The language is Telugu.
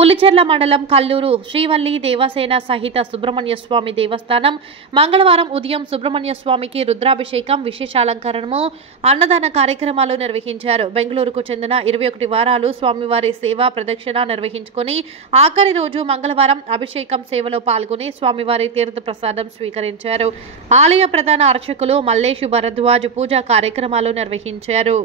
పులిచెర్ల మండలం కల్లూరు శ్రీవల్లి దేవసేన సహిత సుబ్రహ్మణ్య స్వామి దేవస్థానం మంగళవారం ఉదయం సుబ్రహ్మణ్య స్వామికి రుద్రాభిషేకం, విశేషాలంకరణము, అన్నదాన కార్యక్రమాలు నిర్వహించారు. బెంగళూరుకు చెందిన 21 వారాలు స్వామివారి సేవా ప్రదక్షిణ నిర్వహించుకుని ఆఖరి రోజు మంగళవారం అభిషేకం సేవలో పాల్గొని స్వామివారి తీర్థ ప్రసాదం స్వీకరించారు. ఆలయ ప్రధాన అర్చకులు మల్లేషు భరద్వాజ్ పూజా కార్యక్రమాలు నిర్వహించారు.